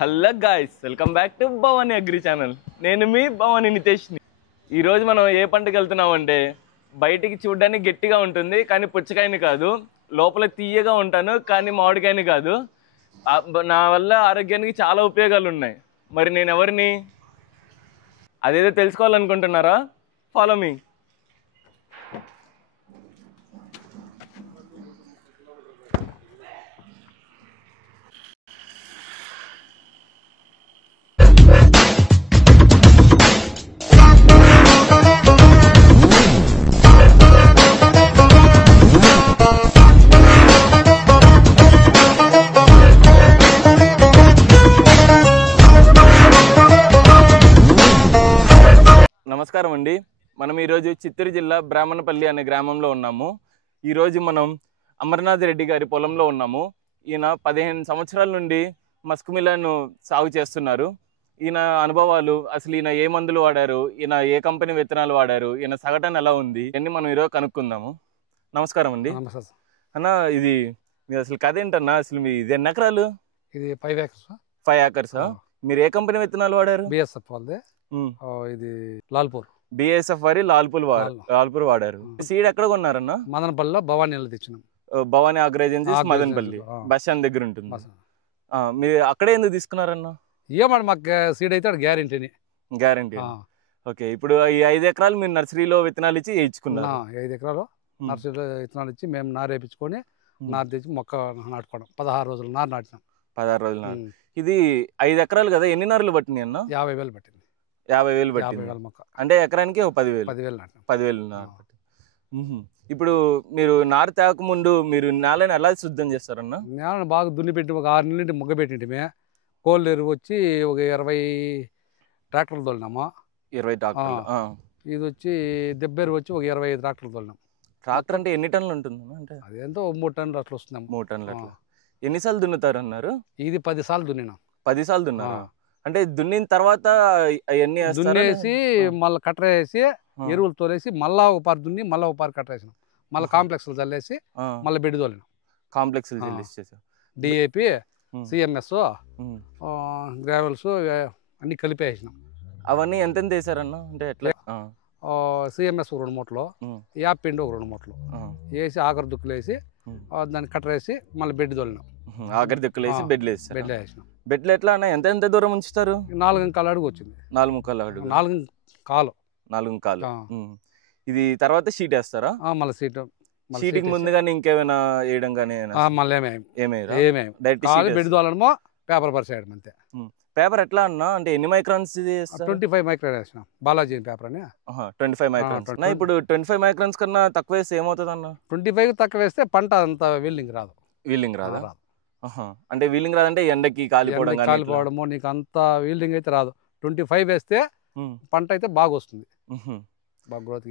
Hello guys, welcome back to Bhavani agri channel. నేను మీ భవానీ నితేష్ని. ఈరోజు మనం ఏ పంటకు వెళ్తున్నామంటే, బయటికి చూడడానికి గట్టిగా ఉంటుంది కానీ పుచ్చకాయని కాదు, లోపల తీయగా ఉంటాను కానీ మామిడికాయని కాదు. నా వల్ల ఆరోగ్యానికి చాలా ఉపయోగాలు ఉన్నాయి. మరి నేను ఎవరిని? అదేదో తెలుసుకోవాలనుకుంటున్నారా? Follow me. నమస్కారం అండి. మనం ఈరోజు చిత్తూరు జిల్లా బ్రాహ్మణపల్లి అనే గ్రామంలో ఉన్నాము. ఈరోజు మనం అమర్నాథ్ రెడ్డి గారి పొలంలో ఉన్నాము. ఈయన 15 సంవత్సరాల నుండి మస్క్ మిలన్ను సాగు చేస్తున్నారు. ఈయన అనుభవాలు, అసలు ఈయన ఏ మందులు వాడారు, ఈయన ఏ కంపెనీ విత్తనాలు వాడారు, ఈయన సగటున ఎలా ఉంది అన్ని మనం ఈరోజు కనుక్కుందాము. నమస్కారం అండి. అన్న, ఇది మీరు అసలు కథ ఏంటన్నా? అసలు మీ ఇది ఎన్ని ఎకరాలు? ఇది 5 acres. 5 acres. మీరు ఏ కంపెనీ విత్తనాలు వాడారు? బిఎస్ఎఫ్ వాళ్ళది. ఇది లాల్పూర్. బిఎస్ఎఫ్ వారి లాల్పూర్ వాడారు. సీడ్ ఎక్కడ కొన్నారన్న? మదనపల్లిలో భవానీలో తెచ్చినాం. Bhavani agri agencies Madanapalle bus stand దగ్గర ఉంటుంది. మీరు అక్కడే ఎందుకు తీసుకున్నారన్న? ఏమన్నా మాకు సీడ్ అయితే గ్యారెంటీ. ఓకే, ఇప్పుడు ఈ 5 ఎకరాలు మీరు నర్సరీలో విత్తనాలు ఇచ్చి వేయించుకున్నారు. 5 ఎకరాలు నర్సరీలో విత్తనాలు ఇచ్చి మేము నారు వేయించుకొని నారు తెచ్చి మొక్క నాటుకోవడం. 16 రోజులు నారు నాటినాం. 16 రోజులు నారు. ఇది 5 ఎకరాలు కదా, ఎన్ని నారులు పట్టినాయి అన్న? 50,000 పట్టింది. 50,000 పట్టింది. మొక్క అంటే ఎకరానికి 10,000 నాటినాం. 10,000 నారు. ఇప్పుడు మీరు నారు తేక ముందు మీరు నేలను ఎలా శుద్ధం చేస్తారన్న? నేలను బాగా దున్ని పెట్టి ఒక 6 నెలల మొగ్గ పెట్టింటే కోళ్ళు ఎరువు వచ్చి ఒక 20 ట్రాక్టర్లు తోలినాము. 20 ట్రాక్టర్లు. ఇది వచ్చి దెబ్బెరు వచ్చి ఒక 25 ట్రాక్టర్లు తోలినాం. ట్రాక్టర్ అంటే ఎన్ని టన్నులు ఉంటుంది? అంటే అదేంతో 3 టన్నులు అట్లా వస్తున్నాం. 3 టన్నులు అట్లా. ఎన్నిసార్లు దున్నుతారు అన్నారు? ఇది 10 సార్లు దున్నినాం. 10 సార్లు దున్నారా? అంటే దున్నిన తర్వాత అవన్నీ దున్నేసి మళ్ళీ కట్ర వేసి ఎరువులు తోలేసి మళ్ళా ఒక పారు దున్ని మళ్ళీ ఒక పారు కట్ర వేసినాం. మళ్ళీ కాంప్లెక్స్లు చల్లేసి మళ్ళీ బెడ్ తోలినాం. కాంప్లెక్స్ డిఏపి, సిఎంఎస్, గ్రావెల్స్ అన్ని కలిపి వేసినాం. అవన్నీ ఎంత వేసారన్న? అంటే ఎట్లా? సిఎంఎస్ 2 మూటలు, యాప్ పిండి 2 మూటలు వేసి ఆఖరి దుక్కులు వేసి దాన్ని కట్ర వేసి మళ్ళీ బెడ్ తోలినాం. ఆఖరి దుక్కులు వేసి బెడ్లు వేసినాం. బెడ్లు ఎట్లా అన్న? ఎంత దూరం ఉంచుతారు? 4.25 అడుగు వచ్చింది. 4.25 అడుగు. 4 కాలు. ఇది తర్వాత షీట్ వేస్తారా? మళ్ళీ షీట్కి ముందుగానే ఇంకేమైనా వేయడం కానీ? మళ్ళీ బెడ్ తోలడమో పేపర్ పరిచేయడం అంతే. పేపర్ ఎట్లా అన్నా? అంటే ఎన్ని మైక్రాన్స్? 25 మైక్రాన్ వేసినాం. బాలాజీ పేపర్ అని 25 మైక్రాన్స్. ఇప్పుడు 25 మైక్రాన్స్ కన్నా తక్కువ వేస్తే ఏమవుతుంది అన్న? 25 తక్కువ వేస్తే పంట అంత వీలింగ్ రాదు. అంటే వీలింగ్ రాదంటే ఎండకి కాలిపోవడము నీకు అంత వీలింగ్ అయితే రాదు. 25 వేస్తే పంట అయితే బాగా వస్తుంది, బాగా గ్రోత్.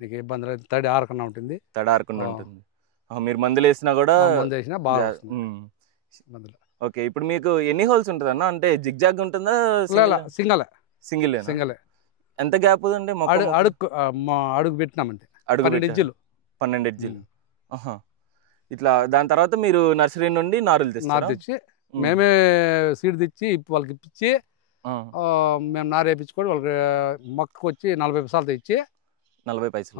నీకు ఇబ్బంది లేదు, తడి ఆరకుండా ఉంటుంది. మీరు మందులు వేసినా కూడా మందు వేసినా బాగా వస్తుంది. ఓకే, ఇప్పుడు మీకు ఎన్ని హోల్స్ ఉంటుంది అన్న? అంటే జిగ్జాగ్ ఉంటుందా? సింగిల్. ఎంత గ్యాప్ ఉంది? అడుగు పెట్టినామంటే 12 ఇంచులు. ఇట్లా దాని తర్వాత మీరు నర్సరీ నుండి నారు తెచ్చి మేమే సీడ్ తెచ్చి వాళ్ళకి ఇప్పించి మేము నారు వేయించుకొని వాళ్ళకి మొక్కకు వచ్చి 40 పైసలు తెచ్చి 40 పైసలు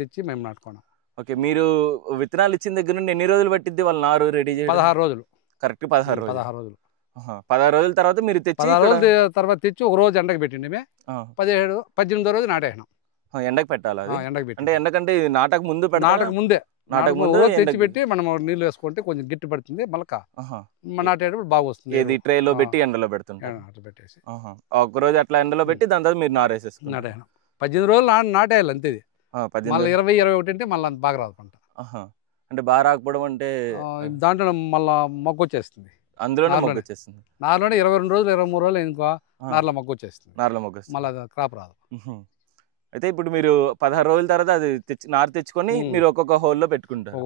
తెచ్చి మేము నాటుకున్నాం. ఓకే, మీరు విత్తనాలు ఇచ్చిన దగ్గర నుండి ఎన్ని రోజులు పట్టిద్ది వాళ్ళ నారు రెడీ చేసి? 16 రోజులు. కరెక్ట్ 16 రోజులు. 16 రోజుల తర్వాత మీరు తెచ్చి 16 రోజుల తర్వాత తెచ్చి ఒక రోజు ఎండకు పెట్టిండి. 18వ రోజు నాటేసినాం. ఎండకు పెట్టాలి? ఎండకు పెట్టి. అంటే ఎండకంటే నాటకు ముందు తెచ్చి పెట్టి మనం నీళ్ళు వేసుకుంటే కొంచెం గిట్టి పడుతుంది. మళ్ళీ నాటేటప్పుడు బాగా వస్తుంది. ఏది ట్రేలో పెట్టి ఎండలో పెడుతుంది. పెట్టేసి ఒక రోజు అట్లా ఎండలో పెట్టి దాని తర్వాత మీరు నారేసేసుకుని నాటేసినాం. 18 రోజులు నాటేయాలి అంతే. మళ్ళీ 20-21 అంటే మళ్ళీ అంత బాగా రాదు పంట. అంటే బాగా రాకపోవడం అంటే దాంట్లో మళ్ళీ మొక్క వచ్చేస్తుంది. అందులోనే మొక్క వచ్చేస్తుంది. నారులోనే 22 రోజులు 23 రోజులు ఇంకో నార్ల మొక్క వచ్చేస్తుంది. మళ్ళీ క్రాప్ రాదు. అయితే ఇప్పుడు మీరు 16 రోజుల తర్వాత అది నారు తెచ్చుకొని మీరు ఒక్కొక్క హోల్లో పెట్టుకుంటారు.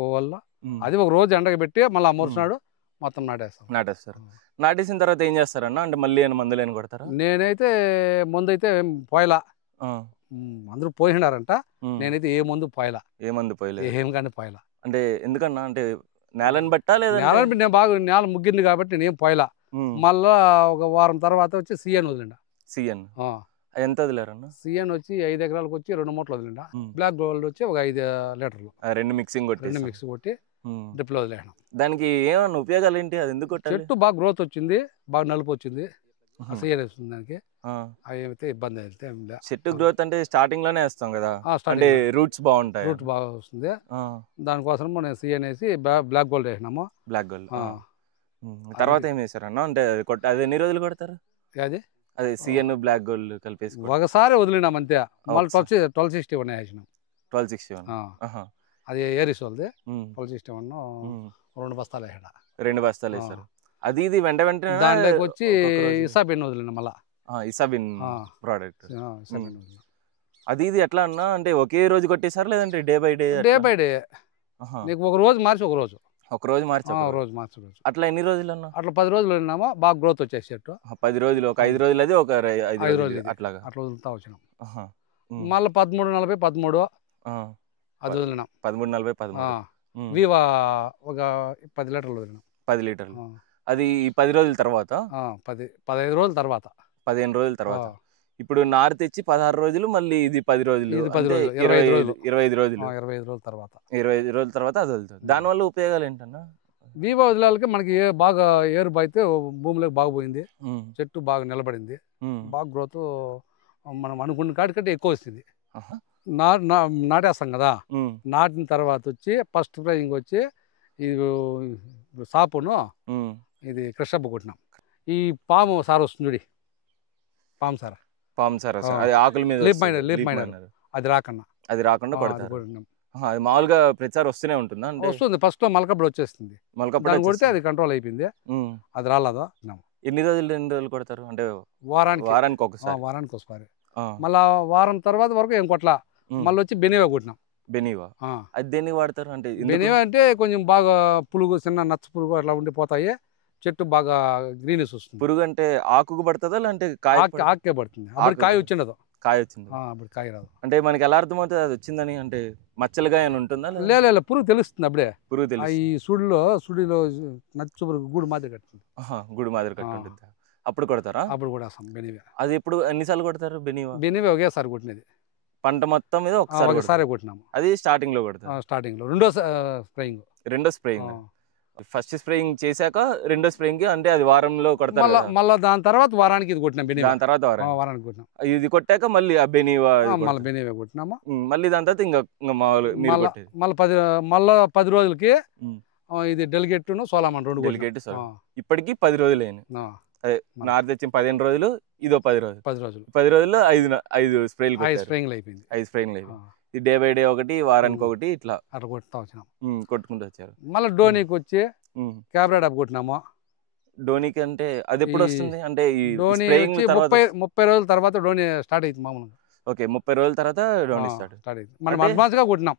అది ఒక రోజు ఎండకు పెట్టి మళ్ళీ అమ్మర్చినాడు మొత్తం నాటేస్తారు. నాటేసిన తర్వాత ఏం చేస్తారన్న? అంటే మళ్ళీ మందులు ఏమైనా కొడతారా? నేనైతే ముందు అయితే పోయలా, అందరూ పోయినారంట. నేనైతే ఏ మందు పోయలా. ఏ మందు పోయలేదు? ఏం కానీ పోయలా. అంటే ఎందుకన్నా? అంటే నేలని బట్టా లేదా? నేను బాగా నేల ముగ్గింది కాబట్టి నేను పోయలా. మళ్ళా ఒక వారం తర్వాత వచ్చి సిఎన్ వదిలిండా. సిఎన్ ఎంత వదిలేరన్న? సిఎన్ వచ్చి 5 ఎకరాలకు వచ్చి 2 మూటలు వదిలిండా. బ్లాక్ గోల్డ్ వచ్చి ఒక 5 లీటర్లు. రెండు మిక్సింగ్ కొట్టి డ్రిప్లో వదిలేసినాం. దానికి ఏమన్నా ఉపయోగాలు ఏంటి? అది ఎందుకు కొట్టాలి? చెట్టు బాగా గ్రోత్ వచ్చింది, బాగా నలుపు వచ్చింది. సిఎన్ వస్తుంది దానికి. అయితే ఇబ్బంది అయితే చెట్టు గ్రోత్ అంటే స్టార్టింగ్ లోనే వేస్తాం కదా, అంటే రూట్స్ బాగుంటాయి, రూట్ బాగా వస్తుంది. దానికోసం మనం సిఎన్ వేసి బ్లాక్ గోల్డ్ వేసినాము. బ్లాక్ గోల్డ్ తర్వాత ఏం వేసారన్న? అంటే అది ఎన్ని రోజులు కొడతారు? అదే సిఎన్ బ్లాక్ గోల్డ్ కలిపేసి ఒకసారి వదిలినాం అంతే. మళ్ళీ 1261 వేసినాం. 1261 అది ఏరిస్ వాళ్ళది. 1261 2 బస్తాలు వేసాడు. 2 బస్తాలు వేసారు. అది ఇది వెంటనే దాంట్లోకి వచ్చి ఇసాబిన్ వదిలినా. మళ్ళా ఇసాబిన్ ప్రోడక్ట్. అది ఇది ఎట్లా అన్నా అంటే ఒకే రోజు కొట్టేసారు లేదంటే day by day? Day by day. నీకు ఒక రోజు మార్చి ఒక రోజు మార్చి అట్లా ఎన్ని రోజులు అన్న? అట్లా 10 రోజులు వదిలినామా, బాగా గ్రోత్ వచ్చేసి చెట్టు. 10 రోజులు, ఒక 5 రోజులు అది, ఒక 5 రోజులు అట్లా వదులుతా వచ్చినాం. మళ్ళీ 1340 13 అది వదిలినాం. 1340 13 వివా ఒక 10 లీటర్లు వదిలినాం. 10 లీటర్లు. అది 10 రోజుల తర్వాత, 15 రోజుల తర్వాత, 15 రోజుల తర్వాత. ఇప్పుడు నారు తెచ్చి 16 రోజులు, మళ్ళీ ఇది 10 రోజులు, 25 రోజులు, 25 రోజులు, 25 రోజుల తర్వాత, 25 రోజుల తర్వాత అది వదులుతుంది. దానివల్ల ఉపయోగాలు ఏంటన్నా? వివా వదిలాలకి మనకి బాగా ఏరు అయితే భూమిలోకి బాగా పోయింది, చెట్టు బాగా నిలబడింది, బాగా గ్రోత్ మనం అనుకున్న కాడికంటే ఎక్కువ వస్తుంది. నాటేస్తాం కదా, నాటిన తర్వాత వచ్చి ఫస్ట్ స్ప్రేయింగ్ వచ్చి ఇది సాపును ఇది కృష్ణప్ప కొట్టినాం. ఈ పాము సార్ వస్తుంది చూడి, పాము సార్ అది ఆకుల మీద లీప్ మైనర్ అది రాకుండా కొడతారు. అది మామూలుగా ప్రతిసారి వస్తూనే ఉంటుందా? వస్తుంది. ఫస్ట్ లో మలకప్పుడు వచ్చేస్తుంది, మలకప్పుడు కొడితే అది కంట్రోల్ అయిపోయింది. అది రాలేదా? ఎన్ని రోజులు కొడతారు? అంటే వారానికి ఒకసారి. మళ్ళా వారం తర్వాత వరకు ఏం కొట్లా. మళ్ళీ వచ్చి బెనివా కొట్టినాం. బెనివా అది దేనికి వాడతారు? అంటే బెనివా అంటే కొంచెం బాగా పురుగు, చిన్న నచ్చ పురుగు అట్లా ఉండిపోతాయి, చెట్టు బాగా గ్రీనెస్ వస్తుంది. పురుగు అంటే ఆకుకు పడుతుందా లేదంటే ఆకే పడుతుంది? అప్పుడు కాయ వచ్చిండదు. అప్పుడు కాయ రాదు. అంటే మనకి ఎలా అర్థమవుతుంది అది వచ్చిందని? అంటే మచ్చలుగా అని ఉంటుందా? లేదు, పురుగు తెలుస్తుంది అప్పుడే. పురుగు తెలుస్తుంది. ఈ సుడిలో నచ్చ పురుగు గూడు మాదిరి కట్టుంది. గూడు మాదిరి కట్టుంటుంది. అప్పుడు కొడతారా? అప్పుడు కూడా బెనివా. అది ఎప్పుడు ఎన్నిసార్లు కొడతారు బెనివా? ఒకేసారి కొట్టినది. పంట మొత్తం మీద ఒకసారి కొట్టినాము. అది స్టార్టింగ్ లో కొడతారు. స్టార్టింగ్ లో రెండో స్ప్రేయింగ్. ఫస్ట్ స్ప్రేయింగ్ చేశాక రెండో స్ప్రేయింగ్ అంటే అది వారంలో కొడతారు. మళ్ళీ దాని తర్వాత వారానికి ఇది కొట్టినాం. దాని తర్వాత వారానికి కొట్టినాం. ఇది కొట్టాక మళ్ళీ ఆ బెనివా కొట్టినాము. మళ్ళీ దాని తర్వాత ఇంకా మళ్ళీ 10 రోజులకి ఇది డెలిగేట్ సోలామన్ 2 డెలిగేట్. ఇప్పటికి 10 రోజులు అయినాయి. నారు తెచ్చిన 15 రోజులు, ఇదో 10 రోజులు. 10 రోజుల్లో 5 స్ప్రేలు అయిపోయింది. 5 స్ప్రేయింగ్లు అయిపోయింది. ఇది డే బై డే ఒకటి, వారానికి ఒకటి ఇట్లా అట్లా కొట్టుతా వచ్చినాం. కొట్టుకుంటూ వచ్చారు. మళ్ళీ డోనీకి వచ్చి క్యాబ్రా డాబ్ కొట్టినాము. డోనీకి అంటే అది ఎప్పుడు వస్తుంది? అంటే ఈ 30 రోజుల తర్వాత డోనీ స్టార్ట్ అయింది మామూలుగా. ఓకే, 30 రోజుల తర్వాత డోనీ స్టార్ట్ అయింది. మనం అడ్వాన్స్ గా కొట్టినాం.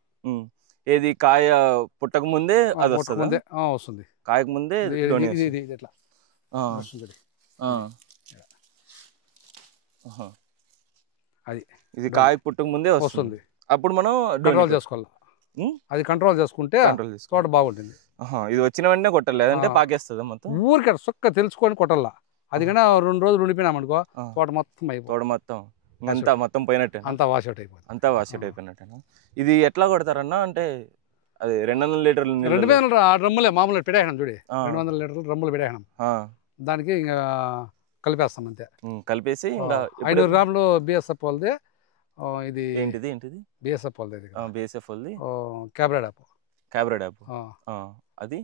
ఏది కాయ పుట్టక ముందే అది వస్తుంది. కాయకు ముందే డోనీ ఇట్లా అది ఇది కాయ పుట్టక ముందే వస్తుంది. అప్పుడు మనం కంట్రోల్ చేసుకోవాలి. అది కంట్రోల్ చేసుకుంటే తోట బాగుంటుంది. ఇది వచ్చిన వెంటనే కొట్టాలి, లేదంటే పాకేస్తుంది మొత్తం. ఊరికే సొక్క తెలుసుకొని కొట్టాల. అది కన్నా 2 రోజులు ఉండిపోయినాం అనుకో, తోట మొత్తం మొత్తం పోయినట్టే, అంతా వాష్ అవుట్ అయిపోయినట్టు. ఇది ఎట్లా కొడతారన్నా? అంటే అది 200 లీటర్లు 200 డ్రమ్ములే మామూలుగా పెట్టేసినాం చూడి. 200 లీటర్లు డ్రమ్ములు పెట్టేసినాం. దానికి ఇంకా కలిపేస్తాం అంతే. కలిపేసి 500 గ్రాములు బిఎస్ఎఫ్ వాళ్ళది. ఇది ఏంటిది బిఎస్ఎఫ్ వాళ్ళది. బిఎస్ఎఫ్ వాళ్ళది క్యాబ్రా డాప్. అది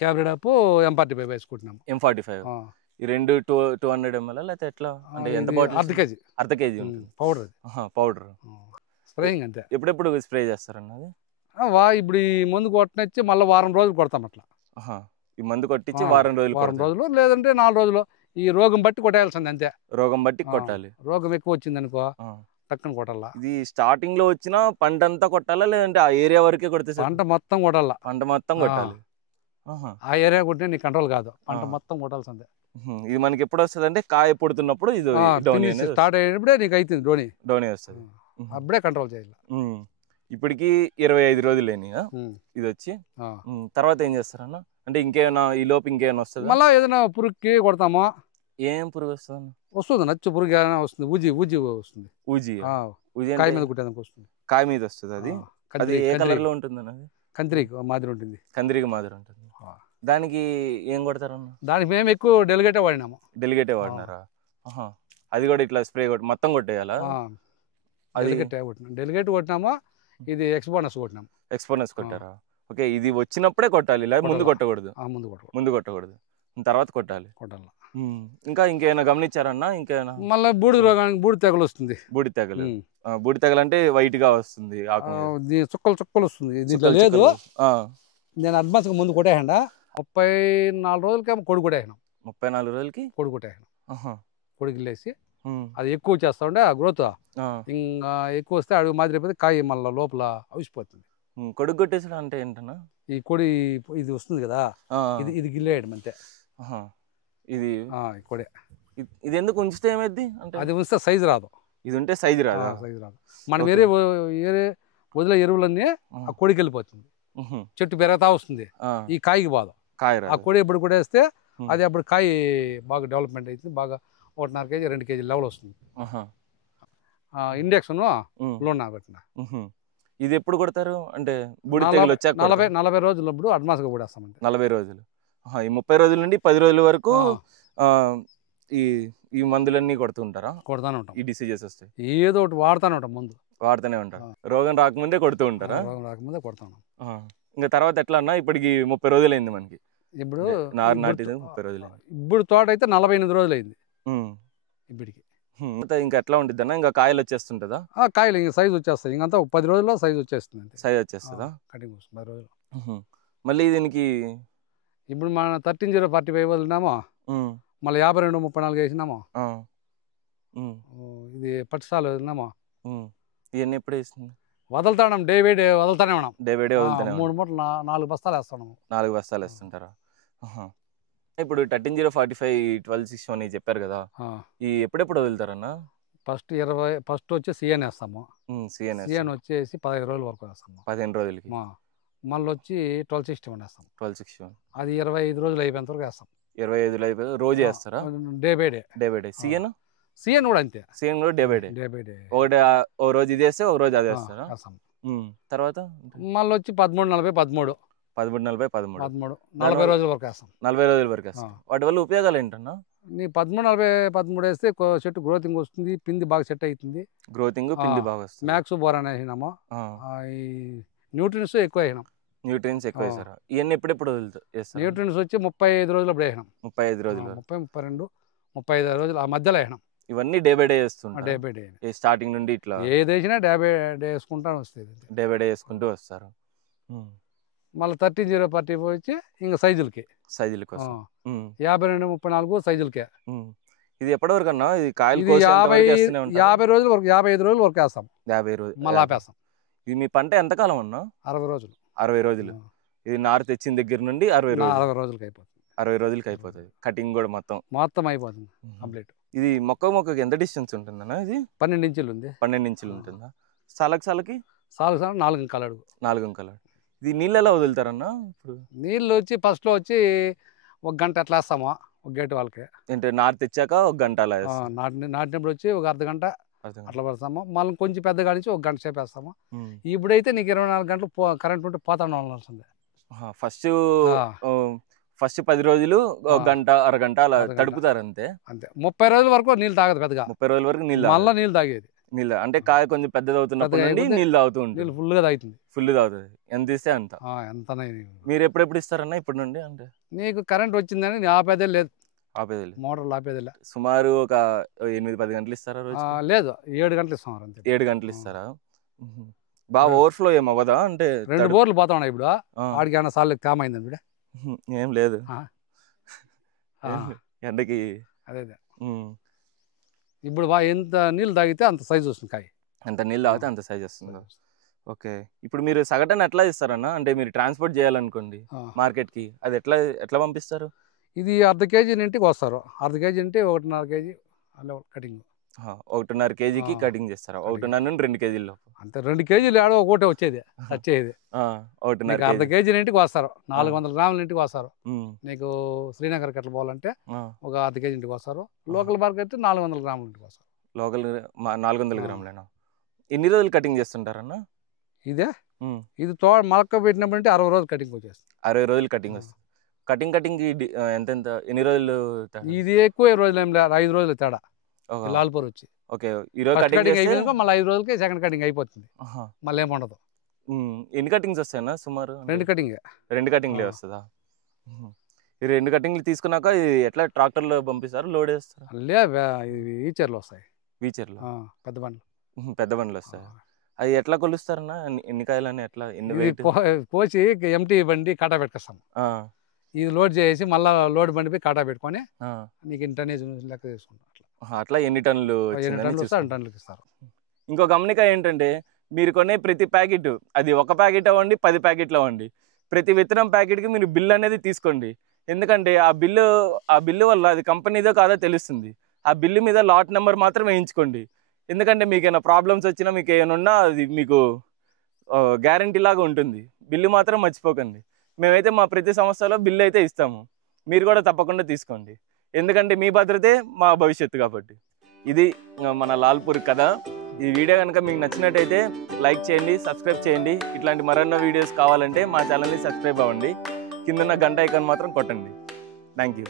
క్యాబ్రా డాప్ M45 వేసుకుంటున్నాం. M45 ఈ రెండు 200 ml లేకపోతే ఎట్లా? అంటే ఎంత బాటిల్? అర్ధ కేజీ పౌడర్ స్ప్రేయింగ్ అంతే. ఎప్పుడెప్పుడు స్ప్రే చేస్తారన్నది? ఇప్పుడు ఈ మందు కొట్టనిచ్చి మళ్ళీ వారం రోజులు కొడతాం అట్లా. ఈ మందు కొట్టించి వారం రోజులు లేదంటే 4 రోజులు. ఈ రోగం బట్టి కొట్టాల్సింది అంతే. రోగం బట్టి కొట్టాలి. రోగం ఎక్కువ వచ్చింది అనుకో టక్కన కొట్టాలా. ఇది స్టార్టింగ్ లో వచ్చిన పంట అంతా కొట్టాలా లేదంటే ఆ ఏరియా వరకే కొడితే? పంట మొత్తం కొట్టాలి. ఆ ఏరియా కొట్టిన నీ కంట్రోల్ కాదు, పంట మొత్తం కొట్టాల్సిందే. ఇది మనకి ఎప్పుడు వస్తుంది అంటే కాయ పుడుతున్నప్పుడు ఇది స్టార్ట్ అయినప్పుడే నీకు అవుతుంది డోనీ వస్తుంది. అప్పుడే కంట్రోల్ చేయాలి. ఇప్పటికి 25 రోజులేని ఉమ్. ఇది వచ్చి. ఆ. తర్వాత ఏం చేస్తారన్న? అంటే ఇంకేమైనా ఈ లోపు ఇంకేమైనా వస్తుందా? మళ్ళీ ఏదైనా పురుగుకి కొడతామా? ఏం పురుగు వస్తుంది? వస్తుంది, నచ్చు పురుగు ఏదైనా వస్తుంది, ఊజీ ఊజీ వస్తుంది. ఊజీ? ఊజీ కాయ అంటే మీద కుట్టేదానికి వస్తుంది. కాయ మీద వస్తుంది అది. అది ఏ కలర్ లో ఉంటుంది అన్నది? కంత్రికి మాదిరి ఉంటుంది. కందిరిగ మాదిరి ఉంటుంది. దానికి ఏం కొడతారన్న? దానికి మేము ఎక్కువ డెలిగేటే వాడినాము. డెలిగేటే వాడినారా? అది కూడా ఇట్లా స్ప్రే కొట్టి మొత్తం కొట్టేయాలా? డెలిగేట్ కొట్టినామా, ఇది ఎక్స్బోనస్ కొట్టినాము. ఎక్స్పోనస్ కొట్టారా? ఓకే, ఇది వచ్చినప్పుడే కొట్టాలి, లేదా ముందు కొట్టకూడదు? ముందు కొట్టకూడదు, తర్వాత కొట్టాలి. ఇంకా ఇంకేమైనా గమనించారన్నా? ఇంకేమైనా మళ్ళీ బూడిద రోగానికి బూడిద తెగలు వస్తుంది. బూడి తెగలు? బూడి తెగలు అంటే వైట్ గా వస్తుంది, చుక్కలు చుక్కలు వస్తుంది. దీంట్లో లేదు, నేను అడ్వాన్స్ ముందు కొట్టేయండా 34 రోజులకేమో కొడుకు కొట్టేసినాం. 34 రోజులకి కొడుకు కొట్టేసినాం. కొడుకు లేసి అది ఎక్కువ చేస్తా ఉండే ఆ గ్రోత్. ఇంకా ఎక్కువ వస్తే అడుగు మాదిరి అయిపోతే కాయ మళ్ళీ లోపల అవిసిపోతుంది. కొడుకు కొట్టేసడం అంటే ఏంటన్నా? ఈ కొడి ఇది వస్తుంది కదా, ఇది గిల్లేయడం అంతే. ఇది కొడే ఇది ఎందుకు ఉంచితే ఏమైంది అంటే? అది ఉంచితే సైజు రాదు. ఇది ఉంటే సైజు రాదు. సైజు రాదు. మనం వేరే వదిలే ఎరువులన్నీ ఆ కొడికి వెళ్ళిపోతుంది, చెట్టు పెరగతా వస్తుంది, ఈ కాయకి బాధ. ఆ కొడి ఎప్పుడు కొడేస్తే అది అప్పుడు కాయ బాగా డెవలప్మెంట్ అవుతుంది, బాగా 1.5 కేజీ 2 కేజీ లెవెల్ వస్తుంది. ఇండక్షన్ లోన్ పెట్టిన. ఇది ఎప్పుడు కొడతారు అంటే? 40 రోజులప్పుడు అడ్వాన్స్ గా కొడేస్తామంటే. 40 రోజులు. ఈ 30 రోజుల నుండి 10 రోజుల వరకు ఈ మందులన్నీ కొడుతుంటారా? కొడతానే ఉంటాం. ఈ డిసీజెస్ వస్తాయి ఏదో ఒకటి వాడుతూనే ఉంటాం, ముందు వాడుతూనే ఉంటారు. రోగం రాకముందే కొడుతూ ఉంటారా? రోగం రాకముందే కొడతాను. ఇంకా తర్వాత ఎట్లా అన్నా? ఇప్పటికి 30 రోజులైంది మనకి. ఇప్పుడు నాటిది 30 రోజులు. ఇప్పుడు తోట అయితే 48 రోజులు అయింది ఇప్పటికి. ఇంకా ఎట్లా ఉంటుంది అన్న? ఇంకా కాయలు వచ్చేస్తుంటదా? కాయలు ఇంకా సైజు వచ్చేస్తాయి, ఇంకంతా 10 రోజుల్లో సైజు వచ్చేస్తుంది. సైజ్ వచ్చేస్తుందా? కటింగ్ 10 రోజులు. మళ్ళీ దీనికి ఇప్పుడు మన 13-045 వదిలినామో, మళ్ళీ 52-34 వేసినామో, ఇది పట్టుసాలు వదిలినామో. ఇవన్నీ ఎప్పుడు వేస్తుంది? వదులుతాం, డే బై డే వదులుతానే ఉన్నాం. Day by day వదులుతానే. 3 మూటలు 4 బస్తాలు వేస్తున్నాము. 4 బస్తాలు వేస్తుంటారా? ఇప్పుడు 13-045 1261 చెప్పారు కదా, ఈ ఎప్పుడెప్పుడు వదులుతారన్నా? ఫస్ట్ వచ్చి సిఎన్ వేస్తాము. సిఎన్ వచ్చేసి 15 రోజుల వరకు వేస్తాము. 15 రోజులకి. మళ్ళీ వచ్చి 1261 వేస్తాం. 1261 అది 25 రోజులు అయిపోయేంత వరకు వేస్తాం. 25 అయిపోయి రోజు వేస్తారా? Day by day. Day by day. CN కూడా అంతే. సిఎన్ కూడా డే బై డే. ఒకటి ఓ రోజు ఇది వేస్తే ఒక రోజు అది వేస్తారా? తర్వాత మళ్ళీ వచ్చి 13-40 13 40 రోజుల వరకు వేస్తాం. 40 రోజుల వరకు వేస్తాం. వాటి వల్ల ఉపయోగాలు ఏంటన్నా? నీ 13-40 వేస్తే చెట్టు గ్రోతింగ్ వస్తుంది, పిండి బాగా సెట్ అవుతుంది. గ్రోతింగ్ పిండి బాగా వస్తుంది. మ్యాక్స్ బోరాన్ వేసినాము, న్యూట్రియన్స్ ఎక్కువ వేసినాం. న్యూట్రియన్స్ ఎక్కువ వేసారా? ఇవన్నీ ఎప్పుడెప్పుడు వేస్తారు? న్యూట్రియన్స్ వచ్చి 35 రోజులు అప్పుడు వేసినాం. 35 రోజులు, 30, 32 రోజులు ఆ మధ్యలో వేసినాం. ఇవన్నీ డే బై డే వేస్తుంటారు? Day by day. స్టార్టింగ్ నుండి ఇట్లా ఏది వేసినా డే బై డే వేసుకుంటాను వస్తుంది. డే బై డే వేసుకుంటూ వస్తారు. మళ్ళీ 13-045 వచ్చి ఇంకా సైజులకి 52-34 సైజులకే. ఇది ఎప్పటి వరకు అన్నా? ఇది కాయలు 50 రోజుల వరకు, 55 రోజుల వరకు వేస్తాం. 50 రోజులు మళ్ళీ ఆపేస్తాం. ఇది మీ పంట ఎంతకాలం అన్నా? 60 రోజులు. 60 రోజులు. ఇది నారు తెచ్చిన దగ్గర నుండి 60 రోజులకి అయిపోతుంది. 60 రోజులకి అయిపోతుంది. కటింగ్ కూడా మొత్తం అయిపోతుంది కంప్లీట్. ఇది మొక్కకి ఎంత డిస్టెన్స్ ఉంటుందన్నా? ఇది 12 ఇంచులు ఉంది. 12 ఇంచులు ఉంటుందా? సాలకు 4 అంకల అడుగు. 4 అంకల. ఇది నీళ్ళు ఎలా వదులుతారన్నా? ఇప్పుడు నీళ్ళు వచ్చి ఫస్ట్ లో వచ్చి 1 గంట అట్లా వేస్తాము, ఒక గేటు వాళ్ళకి. అంటే నారు తెచ్చాక 1 గంట అలా నాటినప్పుడు వచ్చి ఒక అర్ధ గంట అట్లా పడతాము. మళ్ళీ కొంచెం పెద్దగా నుంచి 1 గంట సేపు వేస్తాము. ఇప్పుడైతే నీకు 24 గంటలు కరెంట్ ఉంటే పోతాను ఉండాల్సిందే. ఫస్ట్ 10 రోజులు 1 గంట అరగంట అలా తడుపుతారు అంతే. 30 రోజుల వరకు నీళ్ళు తాగదు పెద్దగా. 30 రోజుల వరకు మళ్ళీ నీళ్ళు తాగేది. అంటే కాయ కొంచెం పెద్దది అవుతున్నప్పుడు నీళ్ళు తాగుతూ ఉంటుంది. ఫుల్ గా తాగుతుంది. ఫుల్ తాగుతుంది. ఎంత ఇస్తే అంత. మీరు ఎప్పుడెప్పుడు ఇస్తారన్నా ఇప్పటి నుండి? అంటే నీకు కరెంట్ వచ్చిందని ఆపేదే లేదు. మోటార్లు ఆపేదే లేదు. సుమారు ఒక 8-10 గంటలు ఇస్తారా రోజు? లేదు, 7 గంటలు ఇస్తాం. 7 గంటలు ఇస్తారా? బాగా ఓవర్ఫ్లో ఏం అవ్వదా? అంటే 2 బోర్లు పోతా ఉన్నాయి ఇప్పుడు. ఆడికి ఏమైనా సార్లు కామైంది ఇప్పుడు? ఏం లేదు, ఎండకి. అదే ఇప్పుడు ఎంత నీళ్ళు తాగితే అంత సైజు వస్తుంది కాయ. ఎంత నీళ్ళు తాగితే అంత సైజు వస్తుంది. ఓకే, ఇప్పుడు మీరు సగటున ఎట్లా ఇస్తారన్నా? అంటే మీరు ట్రాన్స్పోర్ట్ చేయాలనుకోండి మార్కెట్కి, అది ఎట్లా పంపిస్తారు? ఇది 1/2 కేజీ ఇంటికి వస్తారు. 1/2 కేజీ ఇంటి 1.5 కేజీ కటింగ్. 1.5 కేజీకి కటింగ్ చేస్తారా? 1.5 నుండి 2 కేజీల లోపు. అంతే 2 కేజీలు ఏడో ఒకటే వచ్చేది వచ్చేది. 1.5 అర్ధ కేజీల ఇంటికి వస్తారు, 400 గ్రాముల ఇంటికి వస్తారు. నీకు శ్రీనగర్కి ఎట్లా పోవాలంటే ఒక అర్ధ కేజీ ఇంటికి వస్తారు. లోకల్ మార్కెట్ అయితే 400 గ్రాముల ఇంటికి వస్తారు. లోకల్ 400 గ్రాములేనా? ఎన్ని రోజులు కటింగ్ చేస్తుంటారన్న? ఇదే ఇది మొలక పెట్టినప్పుడు 60 రోజులు కటింగ్ వచ్చేస్తుంది. 60 రోజులు కటింగ్ వస్తుంది. కటింగ్ ఎంత ఎన్ని రోజులు? ఇది ఎక్కువ రోజులు ఏం లేదు, 5 రోజులు తేడా. లాల్పూర్ వచ్చి ఓకే, ఈరోజు కటింగ్ అయిపోయింది, మళ్ళీ 5 రోజులకి సెకండ్ కటింగ్ అయిపోతుంది, మళ్ళీ ఏం ఉండదు. ఎన్ని కటింగ్స్ వస్తాయన్నా సుమారు? 2 కటింగ్. 2 కటింగ్లే వస్తుందా? ఈ 2 కటింగ్లు తీసుకున్నాక ఎట్లా ట్రాక్టర్లో పంపిస్తారు, లోడ్ వేస్తారు? వీచర్లు వస్తాయి. వీచర్లు పెద్ద బండ్లు. పెద్ద బండ్లు వస్తాయి. అవి ఎట్లా కొలుస్తారన్నా? ఎన్ని కాయలని ఎట్లా? పోసి ఎంటీ బండి కాటా పెట్టుకొస్తాం. ఇది లోడ్ చేసి మళ్ళీ లోడ్ బండిపై కాటా పెట్టుకొని నీకు ఇంటర్నేజ్ లెక్క తీసుకుంటాం. అట్లా ఎన్ని టన్నులు? 2 టన్నులకి ఇస్తారు. ఇంకో గమనిక ఏంటంటే, మీరు కొనే ప్రతి ప్యాకెట్, అది 1 ప్యాకెట్ అవ్వండి 10 ప్యాకెట్లు అవ్వండి, ప్రతి విత్తనం ప్యాకెట్కి మీరు బిల్ అనేది తీసుకోండి. ఎందుకంటే ఆ బిల్లు వల్ల అది కంపెనీదో కాదో తెలుస్తుంది. ఆ బిల్లు మీద లాట్ నెంబర్ మాత్రం వేయించుకోండి. ఎందుకంటే మీకు ఏమైనా ప్రాబ్లమ్స్ వచ్చినా, మీకు ఏమైనా ఉన్నా అది మీకు గ్యారంటీ లాగా ఉంటుంది. బిల్లు మాత్రం మర్చిపోకండి. మేమైతే మా ప్రతి సంవత్సరంలో బిల్లు అయితే ఇస్తాము, మీరు కూడా తప్పకుండా తీసుకోండి. ఎందుకంటే మీ భద్రతే మా భవిష్యత్తు కాబట్టి. ఇది మన లాల్పూర్ కథ. ఈ వీడియో కనుక మీకు నచ్చినట్టయితే లైక్ చేయండి, సబ్స్క్రైబ్ చేయండి. ఇట్లాంటి మరెన్నో వీడియోస్ కావాలంటే మా ఛానల్ని సబ్స్క్రైబ్ అవ్వండి. కిందన్న గంట ఐకాన్ మాత్రం కొట్టండి. Thank you.